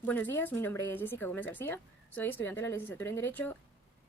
Buenos días, mi nombre es Jessica Gómez García, soy estudiante de la licenciatura en Derecho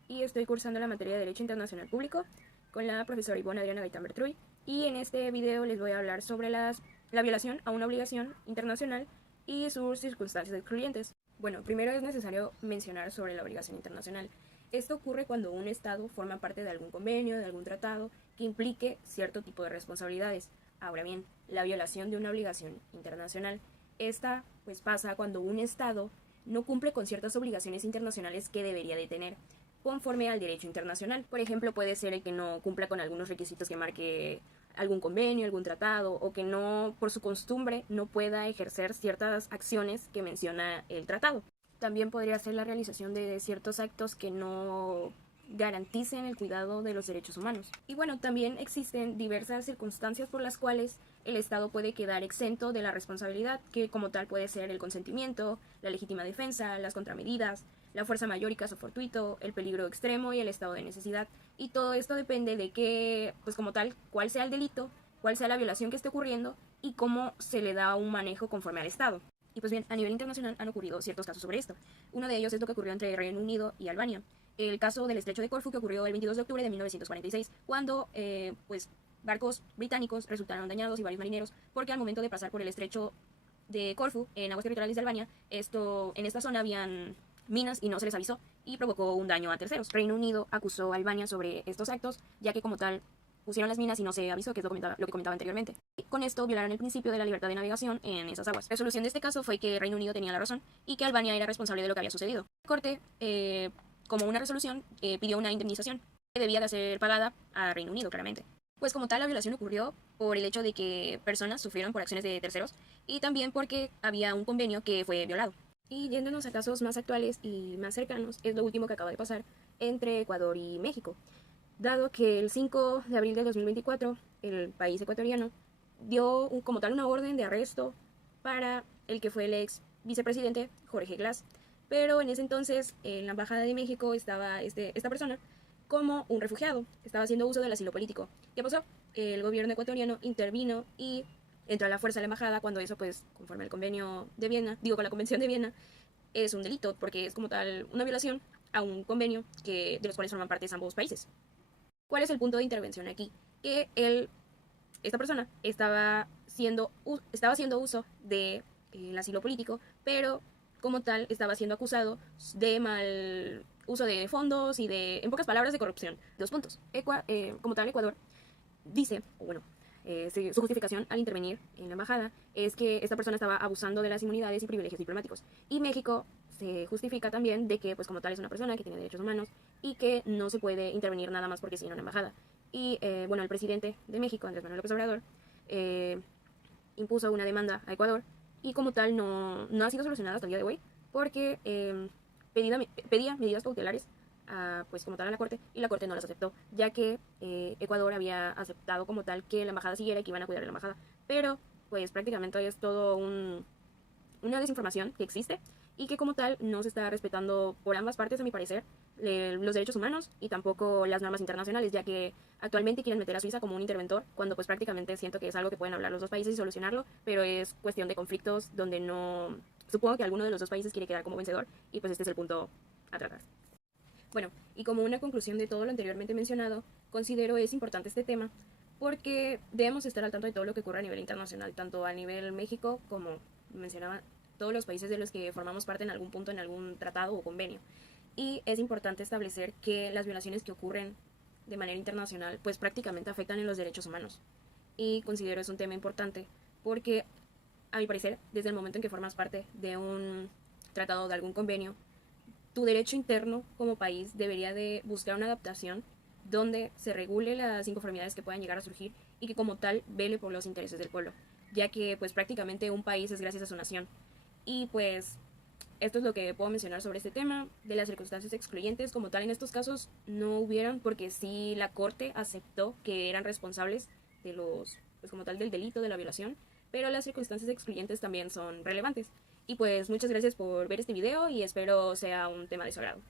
y estoy cursando la materia de Derecho Internacional Público con la profesora Ivonne Adriana Gaitán Bertruy, y en este video les voy a hablar sobre la violación a una obligación internacional y sus circunstancias excluyentes. Bueno, primero es necesario mencionar sobre la obligación internacional. Esto ocurre cuando un Estado forma parte de algún convenio, de algún tratado que implique cierto tipo de responsabilidades. Ahora bien, la violación de una obligación internacional, esta pues pasa cuando un Estado no cumple con ciertas obligaciones internacionales que debería de tener conforme al derecho internacional. Por ejemplo, puede ser el que no cumpla con algunos requisitos que marque algún convenio, algún tratado, o que no, por su costumbre, no pueda ejercer ciertas acciones que menciona el tratado. También podría ser la realización de ciertos actos que no garanticen el cuidado de los derechos humanos. Y bueno, también existen diversas circunstancias por las cuales el Estado puede quedar exento de la responsabilidad, que como tal puede ser el consentimiento, la legítima defensa, las contramedidas, la fuerza mayor y caso fortuito, el peligro extremo y el estado de necesidad. Y todo esto depende de que, pues como tal, cuál sea el delito, cuál sea la violación que esté ocurriendo y cómo se le da un manejo conforme al Estado. Y pues bien, a nivel internacional han ocurrido ciertos casos sobre esto. Uno de ellos es lo que ocurrió entre Reino Unido y Albania. El caso del estrecho de Corfú, que ocurrió el 22 de octubre de 1946, cuando pues barcos británicos resultaron dañados y varios marineros, porque al momento de pasar por el estrecho de Corfú, en aguas territoriales de Albania, en esta zona habían minas y no se les avisó y provocó un daño a terceros. Reino Unido acusó a Albania sobre estos actos, ya que como tal pusieron las minas y no se avisó, que es lo que comentaba anteriormente. Y con esto violaron el principio de la libertad de navegación en esas aguas. La resolución de este caso fue que Reino Unido tenía la razón y que Albania era responsable de lo que había sucedido. La Corte, como una resolución, pidió una indemnización que debía de ser pagada a Reino Unido, claramente. Pues como tal, la violación ocurrió por el hecho de que personas sufrieron por acciones de terceros y también porque había un convenio que fue violado. Y yéndonos a casos más actuales y más cercanos, es lo último que acaba de pasar entre Ecuador y México, dado que el 5 de abril de 2024 el país ecuatoriano dio como tal una orden de arresto para el que fue el ex vicepresidente Jorge Glass. Pero en ese entonces en la Embajada de México estaba esta persona como un refugiado, estaba haciendo uso del asilo político. ¿Qué pasó? El gobierno ecuatoriano intervino y entró a la fuerza a la embajada, cuando eso, pues, conforme al convenio de Viena, con la convención de Viena, es un delito, porque es como tal una violación a un convenio de los cuales forman parte ambos países. ¿Cuál es el punto de intervención aquí? Que esta persona estaba haciendo uso del asilo político, pero como tal estaba siendo acusado de mal uso de fondos y en pocas palabras, de corrupción. Dos puntos. Como tal, Ecuador dice, o bueno, su justificación al intervenir en la embajada es que esta persona estaba abusando de las inmunidades y privilegios diplomáticos. Y México se justifica también de que, pues como tal, es una persona que tiene derechos humanos y que no se puede intervenir nada más porque sí en una embajada. Y bueno, el presidente de México, Andrés Manuel López Obrador, impuso una demanda a Ecuador y como tal no ha sido solucionada hasta el día de hoy, porque pedía medidas cautelares pues como tal a la Corte, y la Corte no las aceptó, ya que Ecuador había aceptado como tal que la embajada siguiera y que iban a cuidar de la embajada. Pero pues prácticamente es todo una desinformación que existe y que como tal no se está respetando por ambas partes, a mi parecer, los derechos humanos y tampoco las normas internacionales, ya que actualmente quieren meter a Suiza como un interventor, cuando pues prácticamente siento que es algo que pueden hablar los dos países y solucionarlo, pero es cuestión de conflictos donde no... Supongo que alguno de los dos países quiere quedar como vencedor y pues este es el punto a tratar. Bueno, y como una conclusión de todo lo anteriormente mencionado, considero es importante este tema porque debemos estar al tanto de todo lo que ocurre a nivel internacional, tanto a nivel México como mencionaba todos los países de los que formamos parte en algún punto en algún tratado o convenio. Y es importante establecer que las violaciones que ocurren de manera internacional pues prácticamente afectan en los derechos humanos. Y considero es un tema importante porque, a mi parecer, desde el momento en que formas parte de un tratado o de algún convenio, tu derecho interno como país debería de buscar una adaptación donde se regule las inconformidades que puedan llegar a surgir y que como tal vele por los intereses del pueblo, ya que pues prácticamente un país es gracias a su nación. Y pues esto es lo que puedo mencionar sobre este tema de las circunstancias excluyentes. Como tal, en estos casos no hubieran, porque sí la Corte aceptó que eran responsables de pues como tal del delito de la violación, pero las circunstancias excluyentes también son relevantes. Y pues muchas gracias por ver este video y espero sea un tema de su agrado.